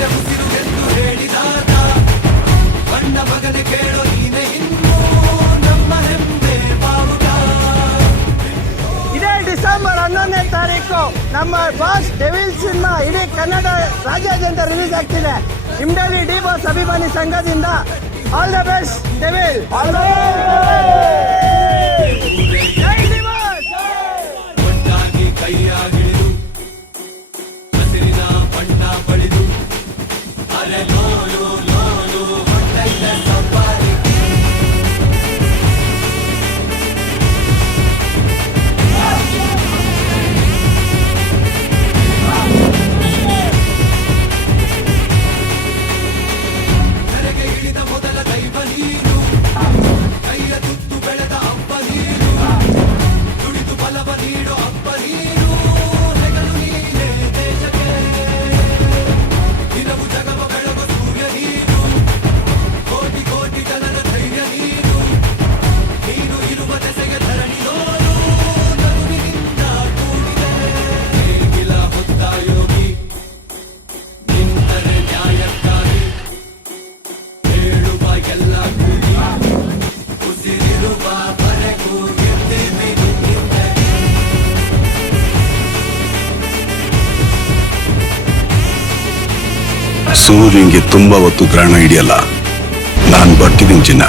ನಮ್ಮ ಇದೇ ಡಿಸೆಂಬರ್ ಹನ್ನೊಂದನೇ ತಾರೀಕು ನಮ್ಮ ಬಾಸ್ ಡೆವಿಲ್ ಸಿನಿಮಾ ಇಡೀ ಕನ್ನಡ ರಾಜ್ಯಾದ್ಯಂತ ರಿಲೀಸ್ ಆಗ್ತಿದೆ. ನಿಮ್ದಲ್ಲಿ ಡಿ ಬಾಸ್ ಅಭಿಮಾನಿ ಸಂಘದಿಂದ. All the best devil all the ಸೂರ್ಯಂಗೆ ತುಂಬಾ ಹೊತ್ತು ಗ್ರಹಣ ಹಿಡಿಯಲ್ಲ. ನಾನು ಬರ್ತಿದ್ದೀನಿ ಚಿನ್ನ.